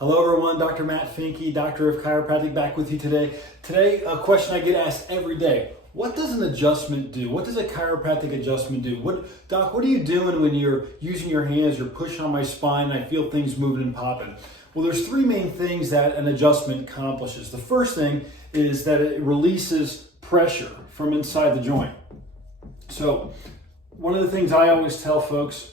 Hello everyone, Dr. Matt Finke, Doctor of Chiropractic, back with you today. Today, a question I get asked every day. What does an adjustment do? What does a chiropractic adjustment do? Doc, what are you doing when you're using your hands, you're pushing on my spine, and I feel things moving and popping? Well, there's three main things that an adjustment accomplishes. The first thing is that it releases pressure from inside the joint. So, one of the things I always tell folks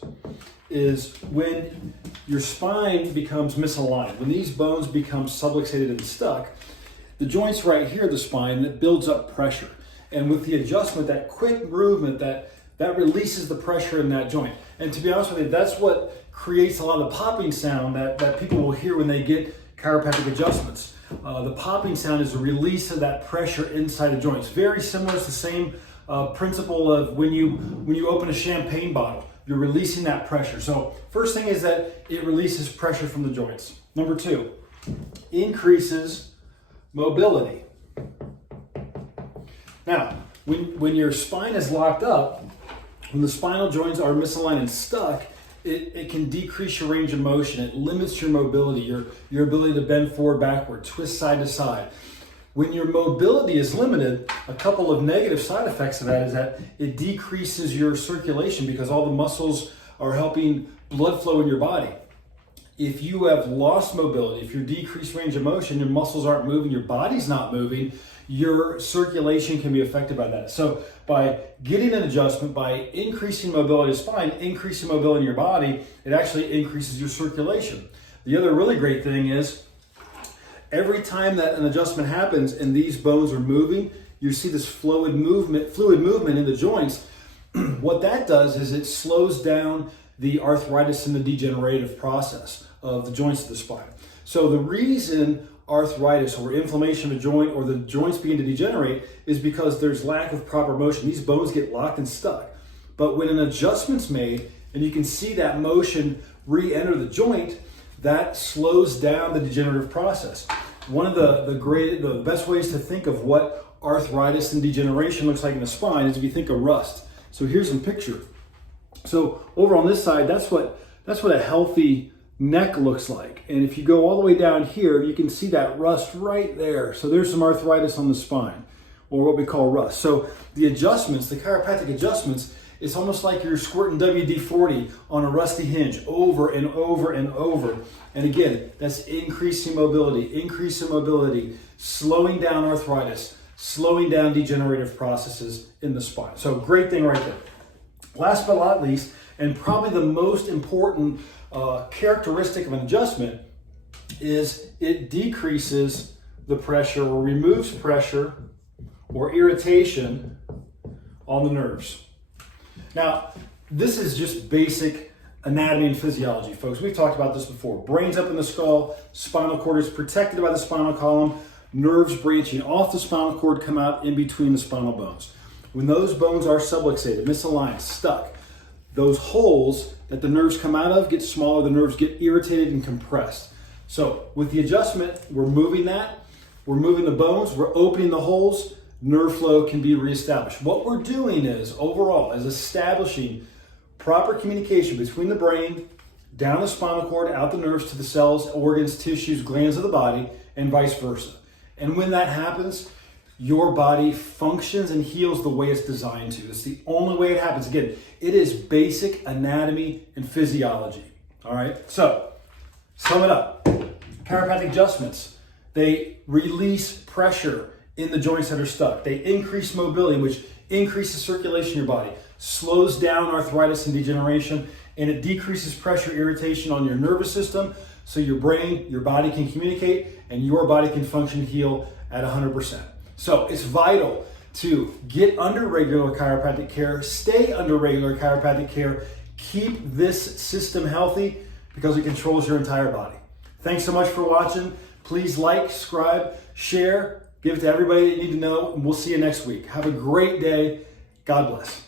is when your spine becomes misaligned, when these bones become subluxated and stuck, the joint's right here, the spine, that builds up pressure. And with the adjustment, that quick movement, that releases the pressure in that joint. And to be honest with you, that's what creates a lot of the popping sound that people will hear when they get chiropractic adjustments. The popping sound is a release of that pressure inside the joints. Very similar, it's the same principle of when you open a champagne bottle. You're releasing that pressure. So first thing is that it releases pressure from the joints. Number two, increases mobility. Now, when your spine is locked up, when the spinal joints are misaligned and stuck, it can decrease your range of motion. It limits your mobility, your ability to bend forward, backward, twist side to side. When your mobility is limited, a couple of negative side effects of that is that it decreases your circulation because all the muscles are helping blood flow in your body. If you have lost mobility, if you're decreased range of motion, your muscles aren't moving, your body's not moving, your circulation can be affected by that. So by getting an adjustment, by increasing mobility of the spine, increasing mobility in your body, it actually increases your circulation. The other really great thing is every time that an adjustment happens and these bones are moving, you see this fluid movement in the joints. What that does is it slows down the arthritis and the degenerative process of the joints of the spine. So the reason arthritis or inflammation of a joint or the joints begin to degenerate is because there's lack of proper motion. These bones get locked and stuck. But when an adjustment's made and you can see that motion re-enter the joint, that slows down the degenerative process. One of the best ways to think of what arthritis and degeneration looks like in the spine is if you think of rust. So here's some picture. So over on this side, that's what a healthy neck looks like. And if you go all the way down here, you can see that rust right there. So there's some arthritis on the spine, or what we call rust. So the adjustments, the chiropractic adjustments, it's almost like you're squirting WD-40 on a rusty hinge over and over and over. And again, that's increasing mobility, slowing down arthritis, slowing down degenerative processes in the spine. So great thing right there. Last but not least, and probably the most important characteristic of an adjustment is it decreases the pressure or removes pressure or irritation on the nerves. Now, this is just basic anatomy and physiology, folks. We've talked about this before. Brain's up in the skull, spinal cord is protected by the spinal column, nerves branching off the spinal cord come out in between the spinal bones. When those bones are subluxated, misaligned, stuck, those holes that the nerves come out of get smaller, the nerves get irritated and compressed. So with the adjustment, we're moving the bones, we're opening the holes, nerve flow can be reestablished. What we're doing is establishing proper communication between the brain, down the spinal cord, out the nerves to the cells, organs, tissues, glands of the body, and vice versa. And when that happens, your body functions and heals the way it's designed to. It's the only way it happens. Again, it is basic anatomy and physiology. All right, so sum it up. Chiropractic adjustments, they release pressure in the joints that are stuck. They increase mobility, which increases circulation in your body, slows down arthritis and degeneration, and it decreases pressure, irritation on your nervous system, so your brain, your body can communicate, and your body can function, heal at 100%. So it's vital to get under regular chiropractic care, stay under regular chiropractic care, keep this system healthy because it controls your entire body. Thanks so much for watching. Please like, subscribe, share, give it to everybody that you need to know, and we'll see you next week. Have a great day. God bless.